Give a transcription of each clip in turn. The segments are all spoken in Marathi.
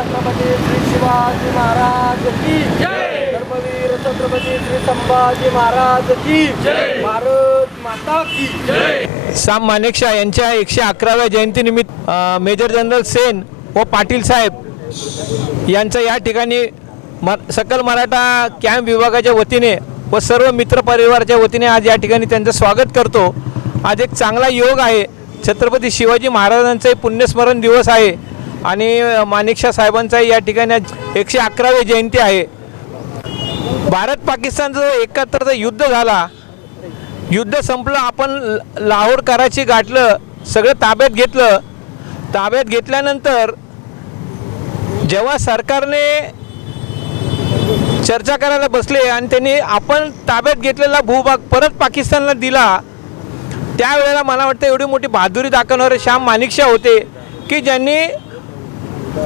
छत्रपती श्री शिवाजी महाराज की धर्मवीर छत्रपती श्री संभाजी महाराज की भारत माता की साम मानेकशा यांच्या एकशे अकराव्या जयंतीनिमित्त मेजर जनरल सेन व पाटील साहेब यांचं या ठिकाणी म सकल मराठा कॅम्प विभागाच्या वतीने व सर्व मित्रपरिवाराच्या वतीने आज या ठिकाणी त्यांचं स्वागत करतो. आज एक चांगला योग आहे. छत्रपती शिवाजी महाराजांचे पुण्यस्मरण दिवस आहे. आणि माणिकशा साहेबांचा साहेबांचाही या ठिकाणी एकशे अकरावी जयंती आहे. भारत पाकिस्तानचं जो एकाहत्तरचं युद्ध झाला युद्ध संपलं आपण लाहोर कराची गाठलं सगळं ताब्यात घेतलं. ताब्यात घेतल्यानंतर जेव्हा सरकारने चर्चा करायला बसले आणि त्यांनी आपण ताब्यात घेतलेला भूभाग परत पाकिस्तानला दिला त्यावेळेला मला वाटतं एवढी मोठी बहादुरी दाखवणारे श्याम माणिकशा होते की ज्यांनी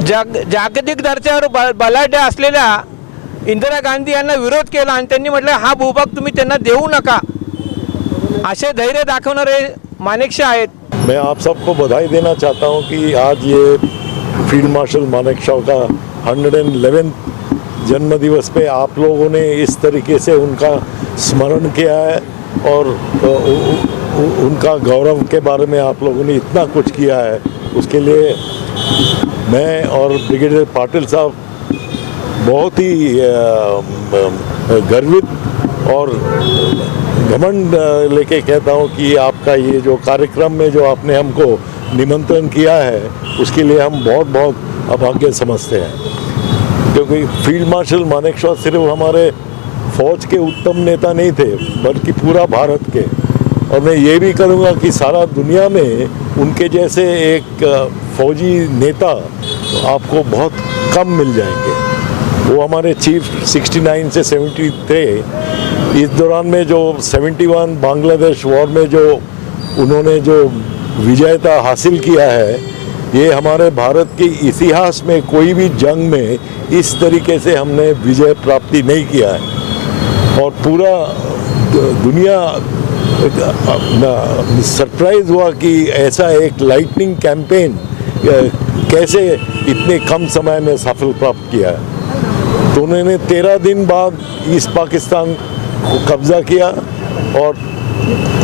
जाग जागतिक दर्जावर ब बलाढ्य असलेल्या इंदिरा गांधी यांना विरोध केला आणि त्यांनी म्हटलं हा भूभाग तुम्ही त्यांना देऊ नका. असे धैर्य दाखवणारे मानेकशा आहेत. मैं आप सबको बधाई देना चाहता हूँ कि आज ये फील्ड मार्शल मानेक शाह का हंड्रेड एंड जन्म दिवस पे आप लोगों ने इस तरीके से उनका स्मरण किया है और उनका गौरव के बारे में आप लोगों ने इतना कुछ किया है। उसके लिए मैं और ब्रिगेडियर पाटिल साहब बहुत ही गर्वित और घमंड लेके कहता हूँ कि आपका ये जो कार्यक्रम में जो आपने हमको निमंत्रण किया है, उसके लिए हम बहुत बहुत अभाग्य समझते हैं। क्योंकि फ़ील्ड मार्शल मानेकशॉ सिर्फ़ हमारे फौज के उत्तम नेता नहीं थे, बल्कि पूरा भारत के। और मैं ये भी करूँगा कि सारा दुनिया में उनके जैसे एक फौजी नेता आपको बहुत कम मिल जाएँगे। वो हमारे चीफ 69 से 73 इस दौरान में जो 71 बांग्लादेश वॉर में जो उन्होंने जो विजयता हासिल किया है, ये हमारे भारत के इतिहास में कोई भी जंग में इस तरीके से हमने विजय प्राप्ति नहीं किया है। और पूरा दुनिया सरप्राइज़ हुआ कि ऐसा एक लाइटनिंग कैंपेन कैसे इतने कम समय में सफल प्राप्त किया है? तो उन्होंने तेरह दिन बाद ईस्ट पाकिस्तान को कब्जा किया और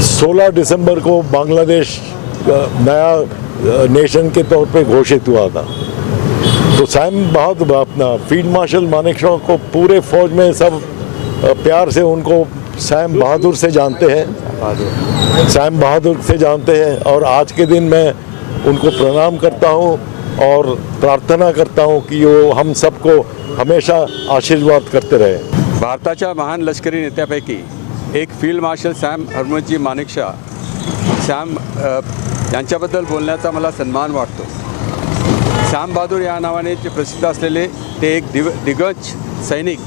16 दिसंबर को बांग्लादेश नया नेशन के तौर पे घोषित हुआ था। तो सैम बहादुर अपना फ़ील्ड मार्शल मानेकशॉ को पूरे फौज में सब प्यार से उनको सैम बहादुर से जानते हैं। सैम बहादुर से जानते हैं और आज के दिन मैं उनको प्रणाम करता हूँ और प्रार्थना करता हूँ कि वो हम सबको हमेशा आशीर्वाद करते रहे। भारताच्या महान लष्करी नेत्यापैकी एक field marshal Sam Hormusji Manekshaw. Sam यांच्याबद्दल बोलण्याचा मला सन्मान वाटतो। सॅम बहादूर या नावाने जे प्रसिद्ध असलेले ते एक दिव दिग्गज सैनिक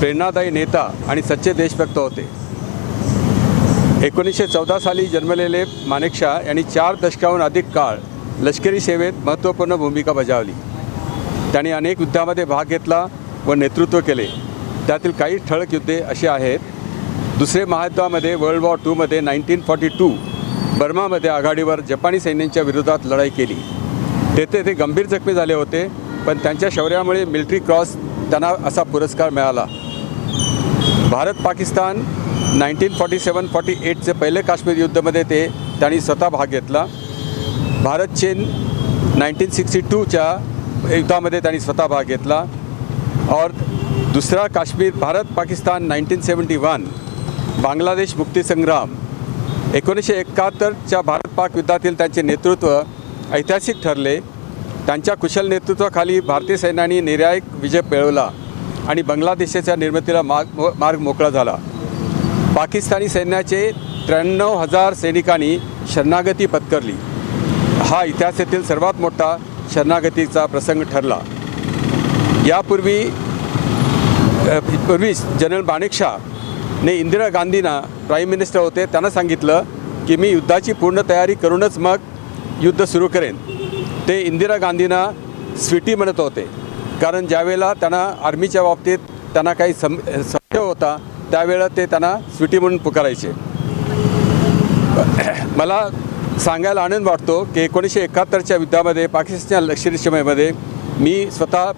प्रेरणादायी नेता आणि सच्चे देशभक्त होते। एकोणीसशे चौदा साली जन्मलेले मानेकशा यांनी चार दशकाहून अधिक काळ लष्करी सेवेत महत्त्वपूर्ण भूमिका बजावली. त्यांनी अनेक युद्धामध्ये भाग घेतला व नेतृत्व केले. त्यातील काही ठळक युद्धे असे आहेत. दुसरे महायुद्धामध्ये वर्ल्ड वॉर टूमध्ये नाईन्टीन फॉर्टी टू बर्मामध्ये आघाडीवर जपानी सैन्यांच्या विरोधात लढाई केली. तेथे ते गंभीर जखमी झाले होते पण त्यांच्या शौर्यामुळे मिलिटरी क्रॉस त्यांना असा पुरस्कार मिळाला. Bharat Pakistan nineteen forty seven forty एटचे पहिले काश्मीर युद्धामध्ये ते त्यांनी स्वतः भाग घेतला। भारत चीन नाईन्टीन सिक्स्टी टूच्या युद्धामध्ये त्यांनी स्वतः भाग घेतला। और दुसरा Kashmir Bharat Pakistan nineteen seventy one Bangladesh मुक्तीसंग्राम एकोणीसशे एकाहत्तरच्या भारत पाक युद्धातील त्यांचे नेतृत्व ऐतिहासिक ठरले। त्यांच्या कुशल नेतृत्वाखाली भारतीय सैन्याने निर्णायक विजय मिळवला आणि बांगलादेशाच्या निर्मितीला मार्ग मार्ग मोकळा झाला। पाकिस्तानी सैन्याचे त्र्याण्णव हजार सैनिकांनी शरणागती पत्करली. हा इतिहासातील सर्वात मोठा शरणागतीचा प्रसंग ठरला. यापूर्वी पूर्वीच पूर्वी जनरल मानेकशा ने इंदिरा गांधींना प्राईम मिनिस्टर होते. त्यांना सांगितलं की मी युद्धाची पूर्ण तयारी करूनच मग युद्ध सुरू करेन. ते इंदिरा गांधींना स्वीटी म्हणत होते. कारण ज्यावेळेला त्यांना आर्मीच्या बाबतीत त्यांना काही सम संशय होता त्यावेळेला ते त्यांना स्वीटी म्हणून पुकारायचे. मला सांगायला आनंद वाटतो की एकोणीसशे एकाहत्तरच्या युद्धामध्ये पाकिस्तानच्या लष्करी सीमेमध्ये मी स्वतः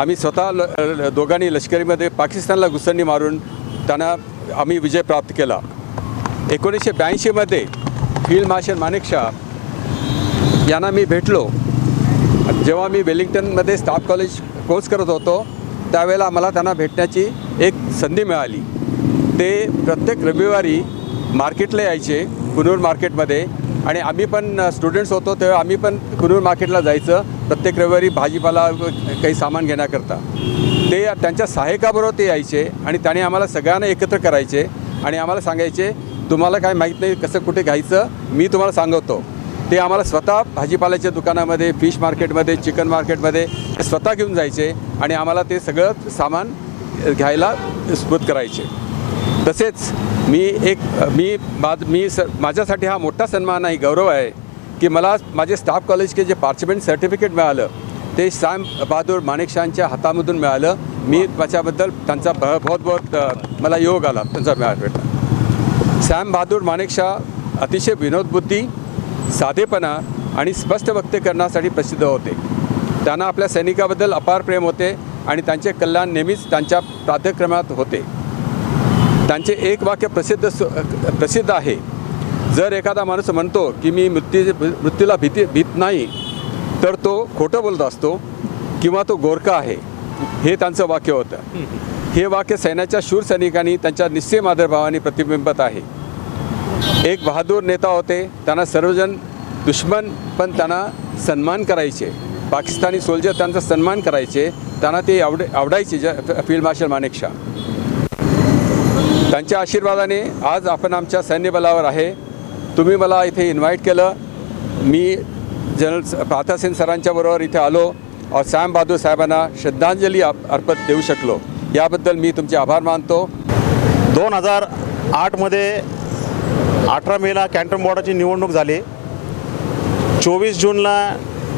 आम्ही स्वतः ल दोघांनी लष्करीमध्ये पाकिस्तानला घुसंडी मारून त्यांना आम्ही विजय प्राप्त केला. एकोणीसशे ब्याऐंशीमध्ये फील्ड मार्शल मानेक यांना मी भेटलो. जेव्हा मी वेलिंग्टनमध्ये स्टाफ कॉलेज कोर्स करत होतो त्यावेळेला आम्हाला त्यांना भेटण्याची एक संधी मिळाली. ते प्रत्येक रविवारी मार्केटला यायचे कुनूर मार्केटमध्ये. आणि आम्ही पण स्टुडंट्स होतो तेव्हा आम्ही पण कुनूर मार्केटला जायचं. प्रत्येक रविवारी भाजीपाला काही सामान घेण्याकरता. ते त्यांच्या सहाय्यकाबरोबर ते यायचे आणि त्याने आम्हाला सगळ्यांना एकत्र करायचे आणि आम्हाला सांगायचे तुम्हाला काय माहीत नाही कसं कुठे घ्यायचं? मी तुम्हाला सांगवतो ते आम्हाला स्वतः भाजीपाल्याच्या दुकानामध्ये फिश मार्केटमध्ये चिकन मार्केटमध्ये ते स्वतः घेऊन जायचे आणि आम्हाला ते सगळं सामान घ्यायला स्फूर्त करायचे. तसेच मी एक मी मा मी स माझ्यासाठी हा मोठा सन्मान आहे गौरव आहे की मला माझे स्टाफ कॉलेजचे जे पार्चिमेंट सर्टिफिकेट मिळालं ते सॅम बहादूर माणेकशांच्या हातामधून मिळालं. मी त्याच्याबद्दल त्यांचा ब बहुत बहुत मला योग आला त्यांचा मिळाला. भेटला सॅम बहादूर माणेकशाह अतिशय विनोदबुद्धी साधेपणा आणि स्पष्ट वक्ते करण्यासाठी प्रसिद्ध होते. त्यांना आपल्या सैनिकाबद्दल अपार प्रेम होते आणि त्यांचे कल्याण नेहमीच त्यांच्या प्राध्यक्रमात होते. त्यांचे एक वाक्य प्रसिद्ध प्रसिद्ध आहे. जर एखादा माणूस म्हणतो की मी मृत्यू मृत्यूला भीती भीत नाही तर तो खोटं बोलत असतो किंवा तो गोरखा आहे. हे त्यांचं वाक्य होतं. हे वाक्य सैन्याच्या शूर सैनिकांनी त्यांच्या निश्चय आदरभावाने प्रतिबिंबत आहे. एक बहादूर नेता होते. त्यांना सर्वजण दुश्मन पण त्यांना सन्मान करायचे. पाकिस्तानी सोल्जर त्यांचा सन्मान करायचे. त्यांना ते आवड आवडायचे ज फील्ड मार्शल मानेकशा त्यांच्या आशीर्वादाने आज आपण आमच्या सैन्यबलावर आहे. तुम्ही मला इथे इन्व्हाइट केलं. मी जनरल प्रातासेन सरांच्या बरोबर इथे आलो. और सॅम बहादूर साहेबांना श्रद्धांजली अप- अर्पण देऊ शकलो. याबद्दल मी तुमचे आभार मानतो. दोन हजार आठमध्ये अठरा मेला कॅन्टन बोर्डाची निवडणूक झाली. चोवीस जूनला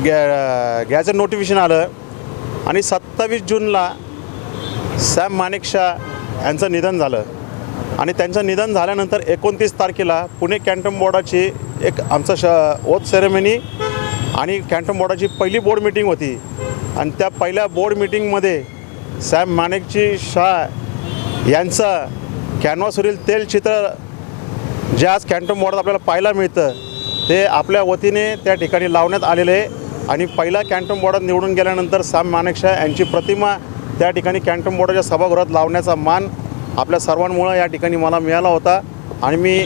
गॅ गॅझेट नोटिफिकेशन आलं. आणि सत्तावीस जूनला सॅम मानेकशा यांचं निधन झालं. आणि त्यांचं निधन झाल्यानंतर एकोणतीस तारखेला पुणे कॅन्टन बोर्डाची एक आमचं श ओथ सेरेमनी आणि कॅन्टन बोर्डाची पहिली बोर्ड मीटिंग होती. आणि त्या पहिल्या बोर्ड मीटिंगमध्ये सॅम मानेकची शाह यांचं कॅनव्हासवरील तेलचित्र जे आज कॅन्टोन बोर्डात आपल्याला पाहायला मिळतं ते आपल्या वतीने त्या ठिकाणी लावण्यात आलेले आहे. आणि पहिला कॅन्टोन बोर्डात निवडून गेल्यानंतर साम मानेकशा यांची प्रतिमा त्या ठिकाणी कॅन्टोन बोर्डाच्या सभागृहात लावण्याचा मान आपल्या सर्वांमुळं या ठिकाणी मला मिळाला होता. आणि मी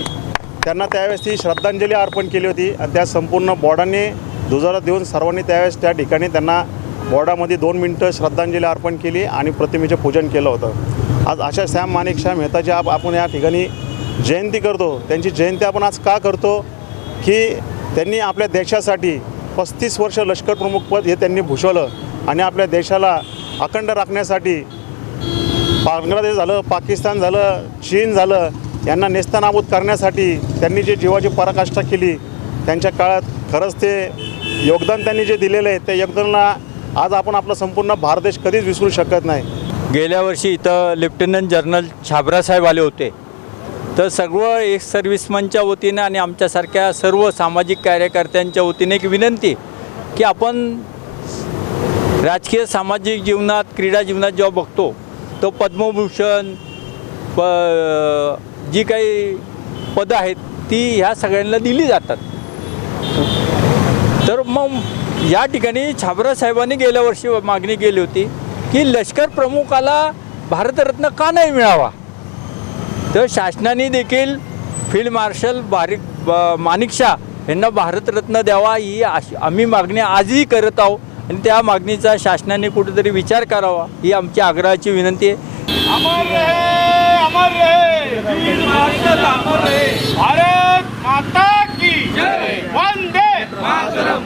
त्यांना त्यावेळेस ती श्रद्धांजली अर्पण केली होती. आणि त्या संपूर्ण बॉर्डाने दुजारा देऊन सर्वांनी त्यावेळेस त्या ठिकाणी त्यांना बॉर्डामध्ये दोन मिनटं श्रद्धांजली अर्पण केली आणि प्रतिमेचे पूजन केलं होतं. आज अशा सॅम मानेकशा मेहताची आप आपण या ठिकाणी जयंती करतो. त्यांची जयंती आपण आज का करतो? की त्यांनी आपल्या देशासाठी पस्तीस वर्ष लष्कर प्रमुखपद हे त्यांनी भूषवलं आणि आपल्या देशाला अखंड राखण्यासाठी बांगलादेश झालं पाकिस्तान झालं चीन झालं यांना नेस्तनाबूत करण्यासाठी त्यांनी जे जीवाची पराकाष्ठा केली त्यांच्या काळात खरंच ते योगदान त्यांनी जे दिलेलं आहे त्या योगदानाला आज आपण आपला संपूर्ण भारत देश कधीच विसरू शकत नाही. गेल्या वर्षी इथं लेफ्टनंट जनरल छाबरासाहेब आले होते. तर सर्व एक सर्व्हिसमनच्या वतीनं आणि आमच्यासारख्या सर्व सामाजिक कार्यकर्त्यांच्या वतीने एक विनंती की आपण राजकीय सामाजिक जीवनात क्रीडा जीवनात जेव्हा बघतो तो पद्मभूषण प जी काही पदं आहेत ती ह्या सगळ्यांना दिली जातात. तर मग या ठिकाणी छाबरा साहेबांनी गेल्या वर्षी मागणी केली होती की लष्कर प्रमुखाला भारतरत्न का नाही मिळावा? तर शासनाने देखील फील्ड मार्शल बारीक माणिकशा यांना भारतरत्न द्यावा ही अशी आम्ही मागणी आजही करत आहोत. आणि त्या मागणीचा शासनाने कुठेतरी विचार करावा ही आमची आग्रहाची विनंती आहे. भारत माता की जय। वंदे मातरम।